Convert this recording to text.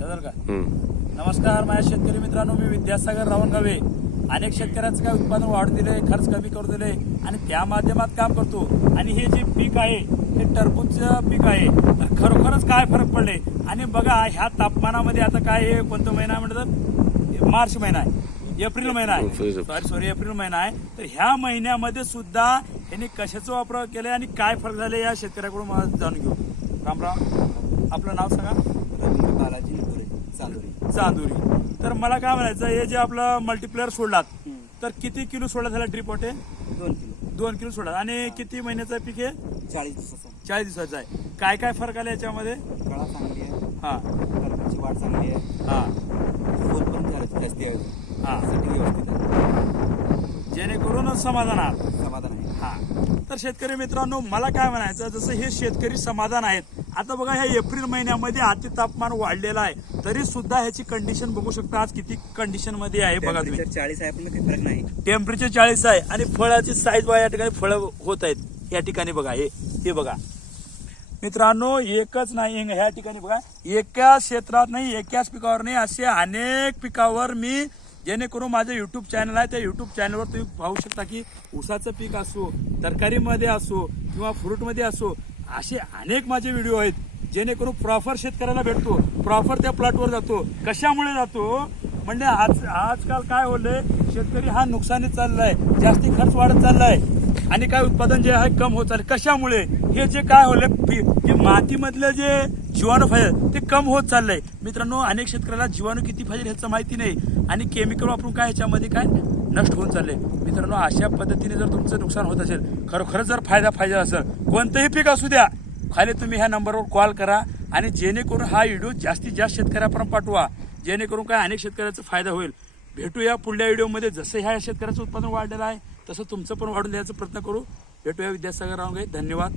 का नमस्कार माझ्या शेतकरी मित्रांनो, मी विद्यासागर रावणगावे. अनेक शेतकऱ्यांचं काय उत्पादन वाढ दिले, खर्च कमी करू दिले आणि त्या माध्यमात काम करतो. आणि हे जे पीक आहे हे टरबूजचं पीक आहे. तर खरोखरच काय फरक पडले. आणि बघा ह्या तापमानामध्ये आता काय हे कोणता महिना म्हणतात, मार्च महिना आहे, एप्रिल महिना आहे, सॉरी एप्रिल महिना आहे. तर ह्या महिन्यामध्ये सुद्धा यांनी कशाचा वापर केलाय आणि काय फरक झाले या शेतकऱ्याकडून मला जाणून घेऊ. रामराम, आपलं नाव सांगा. बालाजी चांदुरी. तर मला काय म्हणायचं, हे जे आपलं मल्टीप्लेअर सोडलात तर किती किलो सोडला झाला ड्रिप वाटे? 2 किलो सोडला. आणि किती महिन्याचं पीक आहे? 40 दिवसाचं आहे. काय काय फरक आला याच्यामध्ये? कळा चांगली आहे, हा टरबूजची वाढ चांगली आहे, हा फूल पण जास्ती आहे, हा व्यवस्थित आहे, जेणेकरून समाधान समाधान आहे. हा. तर शेतकरी मित्रांनो, मला काय म्हणायचं, जसं हे शेतकरी समाधान आहेत. आता बघा ह्या एप्रिल महिन्यामध्ये अति तापमान वाढलेलं आहे, तरी सुद्धा ह्याची कंडिशन बघू शकता आज किती कंडिशन मध्ये आहे. बघा तुम्ही, 40 आहे पण काही फरक नाही. टेम्परेचर 40 आहे आणि फळाची साईज बघा, या ठिकाणी फळं होत आहेत. या ठिकाणी बघा, हे बघा मित्रांनो, एकच नाही ह्या ठिकाणी बघा, एकाच क्षेत्रात नाही, एकाच पिकावर नाही, असे अनेक पिकावर मी, जेणेकरून माझं युट्यूब चॅनल आहे, त्या युट्यूब चॅनलवर तुम्ही पाहू शकता की ऊसाचं पीक असो, तरकारीमध्ये असो किंवा फ्रूटमध्ये असो, असे अनेक माझे व्हिडिओ आहेत. जेणेकरून प्रॉपर शेतकऱ्याला भेटतो, प्रॉपर त्या प्लॉटवर जातो. कशामुळे जातो म्हणजे आजकाल काय होलंय, शेतकरी हा नुकसानीत चाललाय, जास्ती खर्च वाढत चाललाय आणि काय उत्पादन जे आहे कम होत चाललंय. कशामुळे? हे जे काय होलंय की मातीमधलं जे जीवाणू पाहिजे ते कम होत चाललंय. मित्रांनो, अनेक शेतकऱ्याला जीवाणू किती पाहिजे ह्याचं माहिती नाही आणि केमिकल वापरून काय ह्याच्यामध्ये काय नष्ट होत चाललंय. मित्रांनो, अशा पद्धतीने जर तुमचं नुकसान होत असेल, खरोखरच जर फायदा पाहिजे असेल, कोणतंही पीक असू द्या, खाली तुम्ही ह्या नंबरवर कॉल करा आणि जेणेकरून हा व्हिडिओ जास्तीत जास्त शेतकऱ्यापर्यंत पाठवा, जेणेकरून काय अनेक शेतकऱ्याचा फायदा होईल. भेटूया पुढल्या व्हिडिओमध्ये. जसं ह्या शेतकऱ्याचं उत्पादन वाढलेलं आहे तसं तुमचं पण वाढून द्यायचा प्रयत्न करू. भेटूया. विद्यासागर रावणगावे. धन्यवाद.